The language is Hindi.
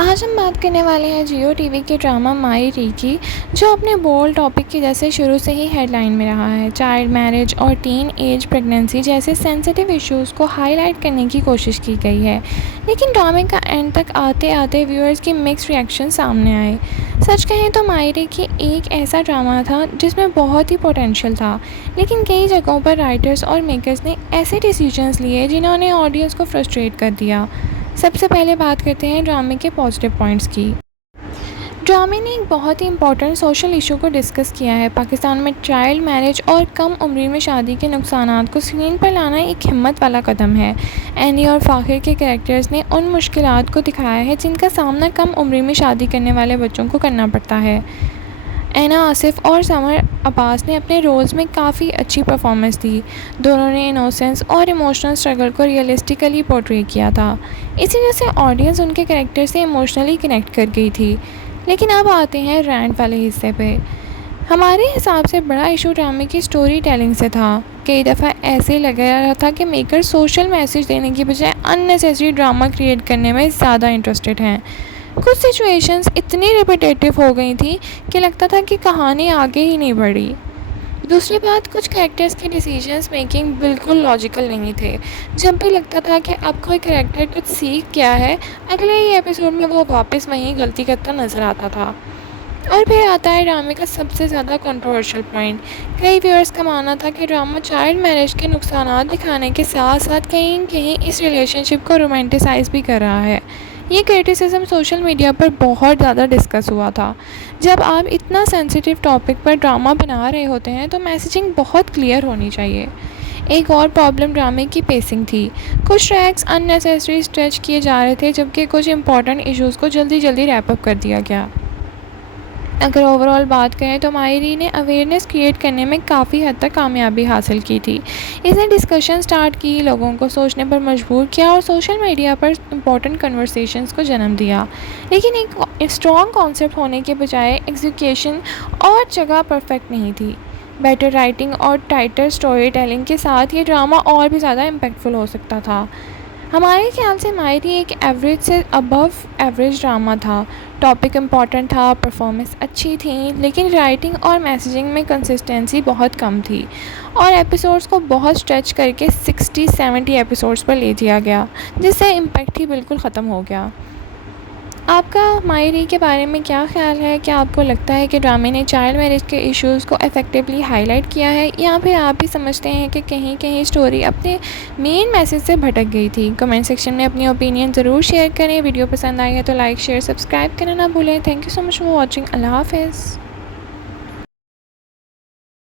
आज हम बात करने वाले हैं जियो टीवी के ड्रामा माई री की, जो अपने बोल्ड टॉपिक की जैसे शुरू से ही हेडलाइन में रहा है। चाइल्ड मैरिज और टीन एज प्रेगनेंसी जैसे सेंसिटिव इश्यूज़ को हाईलाइट करने की कोशिश की गई है, लेकिन ड्रामे का एंड तक आते आते व्यूअर्स की मिक्स्ड रिएक्शन सामने आए। सच कहें तो माई री की एक ऐसा ड्रामा था जिसमें बहुत ही पोटेंशियल था, लेकिन कई जगहों पर राइटर्स और मेकर्स ने ऐसे डिसीजंस लिए जिन्होंने ऑडियंस को फ्रस्ट्रेट कर दिया। सबसे पहले बात करते हैं ड्रामे के पॉजिटिव पॉइंट्स की। ड्रामे ने एक बहुत ही इंपॉर्टेंट सोशल इशू को डिस्कस किया है। पाकिस्तान में चाइल्ड मैरिज और कम उम्र में शादी के नुकसानात को स्क्रीन पर लाना एक हिम्मत वाला कदम है। एनी और फ़ाखिर के कैरेक्टर्स ने उन मुश्किलात को दिखाया है जिनका सामना कम उम्र में शादी करने वाले बच्चों को करना पड़ता है। ऐना आसिफ और समर अब्बास ने अपने रोल्स में काफ़ी अच्छी परफॉर्मेंस दी। दोनों ने इनोसेंस और इमोशनल स्ट्रगल को रियलिस्टिकली पोर्ट्रे किया था। इसी वजह से ऑडियंस उनके कैरेक्टर से इमोशनली कनेक्ट कर गई थी। लेकिन अब आते हैं रैंट वाले हिस्से पे। हमारे हिसाब से बड़ा इशू ड्रामे की स्टोरी टेलिंग से था। कई दफ़ा ऐसे लग रहा था कि मेकर सोशल मैसेज देने की बजाय अननेसेसरी ड्रामा क्रिएट करने में ज़्यादा इंटरेस्टेड हैं। कुछ सिचुएशंस इतनी रिपीटेटिव हो गई थी कि लगता था कि कहानी आगे ही नहीं बढ़ी। दूसरी बात, कुछ कैरेक्टर्स के डिसीजंस मेकिंग बिल्कुल लॉजिकल नहीं थे। जब भी लगता था कि अब कोई कैरेक्टर कुछ सीख गया है, अगले ही एपिसोड में वो वापस वहीं गलती करता नजर आता था। और फिर आता है ड्रामे का सबसे ज़्यादा कंट्रोवर्शियल पॉइंट। कई व्यूअर्स का मानना था कि ड्रामा चाइल्ड मैरिज के नुकसानात दिखाने के साथ साथ कहीं कहीं इस रिलेशनशिप को रोमांटिसाइज भी कर रहा है। ये क्रिटिसिज्म सोशल मीडिया पर बहुत ज़्यादा डिस्कस हुआ था। जब आप इतना सेंसिटिव टॉपिक पर ड्रामा बना रहे होते हैं तो मैसेजिंग बहुत क्लियर होनी चाहिए। एक और प्रॉब्लम ड्रामे की पेसिंग थी। कुछ ट्रैक्स अननेसेसरी स्ट्रेच किए जा रहे थे, जबकि कुछ इंपॉर्टेंट इश्यूज़ को जल्दी जल्दी रैप अप कर दिया गया। अगर ओवरऑल बात करें तो माई री ने अवेयरनेस क्रिएट करने में काफ़ी हद तक कामयाबी हासिल की थी। इसने डिस्कशन स्टार्ट की, लोगों को सोचने पर मजबूर किया और सोशल मीडिया पर इम्पोर्टेंट कन्वर्सेशंस को जन्म दिया। लेकिन एक स्ट्रॉन्ग कॉन्सेप्ट होने के बजाय एग्जीक्यूशन और जगह परफेक्ट नहीं थी। बेटर राइटिंग और टाइटर स्टोरी टेलिंग के साथ ये ड्रामा और भी ज़्यादा इम्पैक्टफुल हो सकता था। हमारे ख्याल से माई री एक एवरेज से अबव एवरेज ड्रामा था। टॉपिक इम्पॉर्टेंट था, परफॉर्मेंस अच्छी थी, लेकिन राइटिंग और मैसेजिंग में कंसिस्टेंसी बहुत कम थी और एपिसोड्स को बहुत स्ट्रेच करके 60-70 एपिसोड्स पर ले दिया गया, जिससे इम्पैक्ट ही बिल्कुल ख़त्म हो गया। आपका माई री के बारे में क्या ख्याल है? क्या आपको लगता है कि ड्रामे ने चाइल्ड मैरिज के इश्यूज़ को इफ़ेक्टिवली हाईलाइट किया है, या फिर आप भी समझते हैं कि कहीं कहीं स्टोरी अपने मेन मैसेज से भटक गई थी? कमेंट सेक्शन में अपनी ओपिनियन ज़रूर शेयर करें। वीडियो पसंद आई है तो लाइक शेयर सब्सक्राइब करना ना भूलें। Thank you so much for watching. अल्लाह हाफ़िज़।